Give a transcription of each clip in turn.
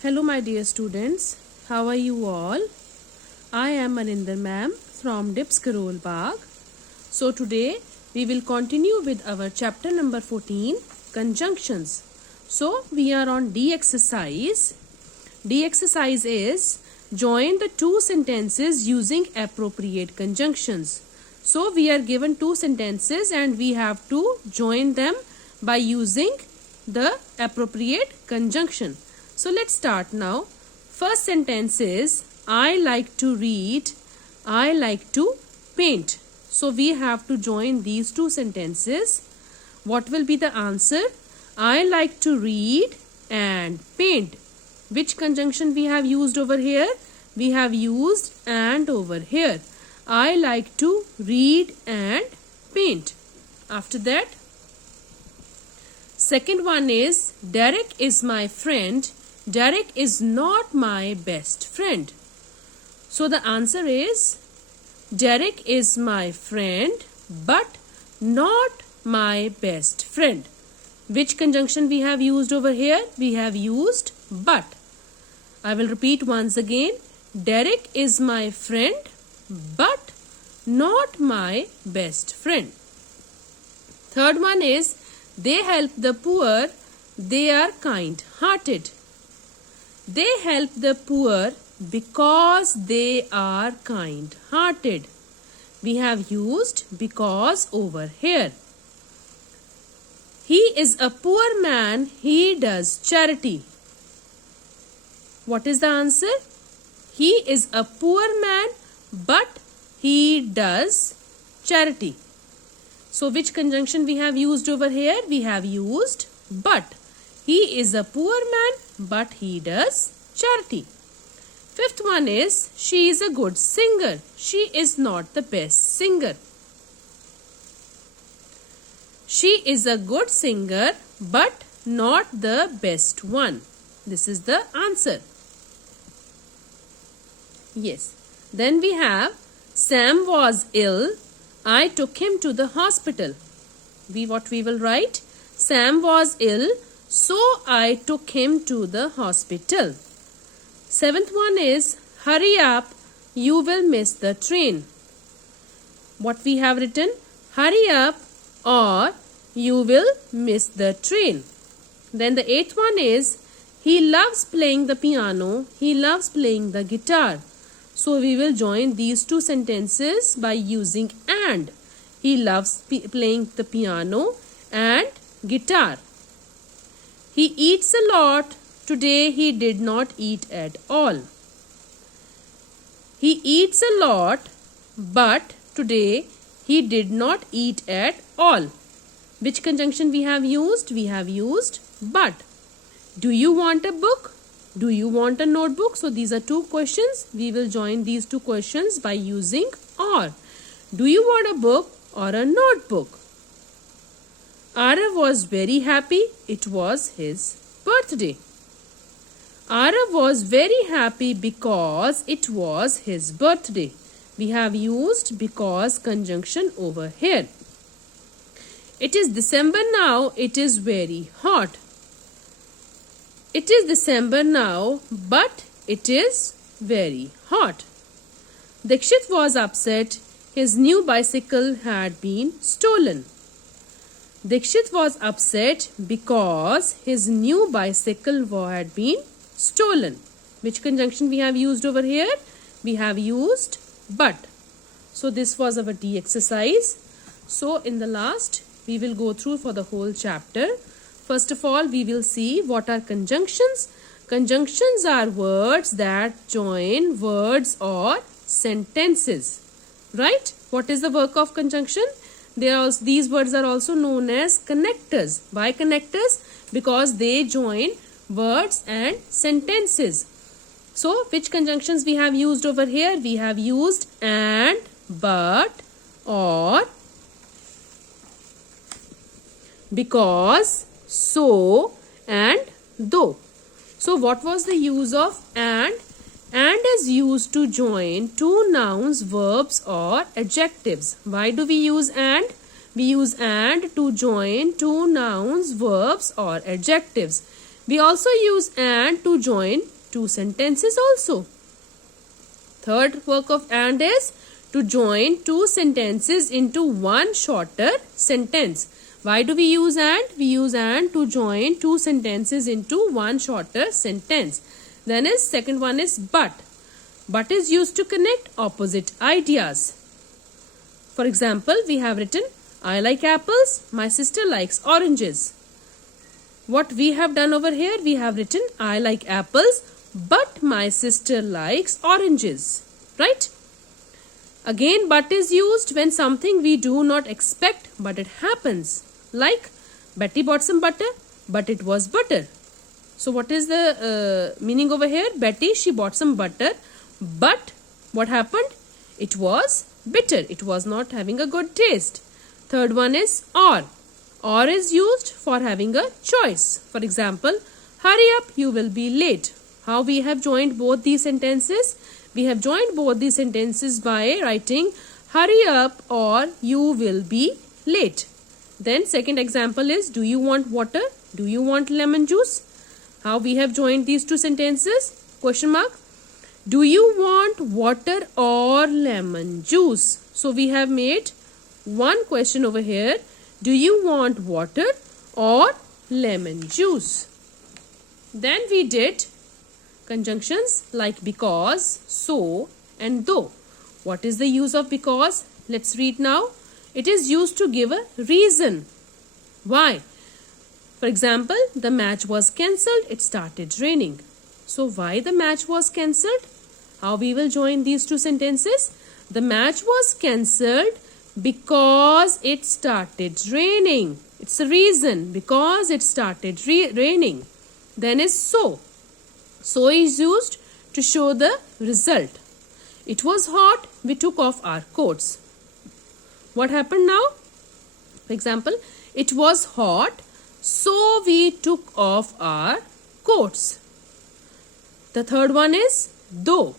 Hello my dear students, how are you all? I am Maninder ma'am from DIPS Karol Bagh. So today we will continue with our chapter number 14, conjunctions. So we are on D exercise. D exercise is join the two sentences using appropriate conjunctions. So we are given two sentences and we have to join them by using the appropriate conjunction. So let's start now. First sentence is I like to read, I like to paint. So we have to join these two sentences. What will be the answer? I like to read and paint. Which conjunction we have used over here? We have used and over here. I like to read and paint. After that, second one is Derek is my friend. Derek is not my best friend. So the answer is Derek is my friend but not my best friend. Which conjunction we have used over here? We have used but. I will repeat once again. Derek is my friend but not my best friend. Third one is they help the poor, they are kind-hearted. They help the poor because they are kind-hearted. We have used because over here. He is a poor man, he does charity. What is the answer? He is a poor man but he does charity. So which conjunction we have used over here? We have used but. He is a poor man but he does charity. Fifth one is she is a good singer. She is not the best singer. She is a good singer but not the best one. This is the answer. Yes. Then we have Sam was ill. I took him to the hospital. What we will write? Sam was ill, so I took him to the hospital. Seventh one is hurry up, you will miss the train. What we have written? Hurry up or you will miss the train. Then the eighth one is he loves playing the piano, he loves playing the guitar. So we will join these two sentences by using and. He loves playing the piano and guitar. He eats a lot. Today he did not eat at all. He eats a lot, but today he did not eat at all. Which conjunction we have used? We have used but. Do you want a book? Do you want a notebook? So these are two questions. We will join these two questions by using or. Do you want a book or a notebook? Arav was very happy. It was his birthday. Arav was very happy because it was his birthday. We have used because conjunction over here. It is December now. It is very hot. It is December now, but it is very hot. Dikshit was upset. His new bicycle had been stolen. Dikshit was upset because his new bicycle had been stolen. Which conjunction we have used over here? We have used but. So this was our D exercise. So in the last, we will go through for the whole chapter. First of all, we will see what are conjunctions. Conjunctions are words that join words or sentences. Right? What is the work of conjunction? These words are also known as connectors. Why connectors? Because they join words and sentences. So, which conjunctions we have used over here? We have used and, but, or, because, so, and though. So what was the use of and? And is used to join two nouns, verbs or adjectives. Why do we use and? We use and to join two nouns, verbs or adjectives. We also use and to join two sentences also. Third work of and is to join two sentences into one shorter sentence. Why do we use and? We use and to join two sentences into one shorter sentence. Then is second one is but. But is used to connect opposite ideas. For example, we have written, I like apples, my sister likes oranges. What we have done over here, we have written, I like apples, but my sister likes oranges. Right? Again, but is used when something we do not expect, but it happens. Like, Betty bought some butter, but it was butter. So, what is the meaning over here? Betty, she bought some butter, but what happened? It was bitter. It was not having a good taste. Third one is or. Or is used for having a choice. For example, hurry up, you will be late. How we have joined both these sentences? We have joined both these sentences by writing hurry up or you will be late. Then second example is, do you want water? Do you want lemon juice? How we have joined these two sentences? Question mark. Do you want water or lemon juice? So we have made one question over here. Do you want water or lemon juice? Then we did conjunctions like because, so and though. What is the use of because? Let's read now. It is used to give a reason. Why? For example, the match was cancelled. It started raining. So why the match was cancelled? How we will join these two sentences? The match was cancelled because it started raining. It's a reason, because it started raining. Then is so. So is used to show the result. It was hot, we took off our coats. What happened now? For example, it was hot, so we took off our coats. The third one is though.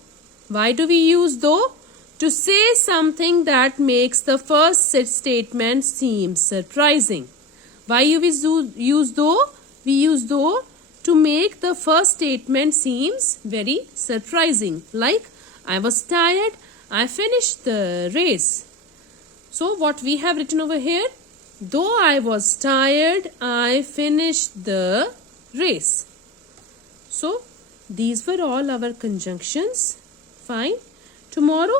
Why do we use though? To say something that makes the first statement seem surprising. Why you use though? We use though to make the first statement seems very surprising. Like, I was tired, I finished the race. So what we have written over here? Though I was tired, I finished the race. So these were all our conjunctions. Fine. Tomorrow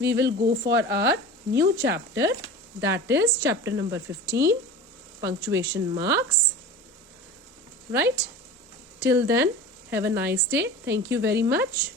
we will go for our new chapter, that is chapter number 15, punctuation marks. Right? Till then, have a nice day. Thank you very much.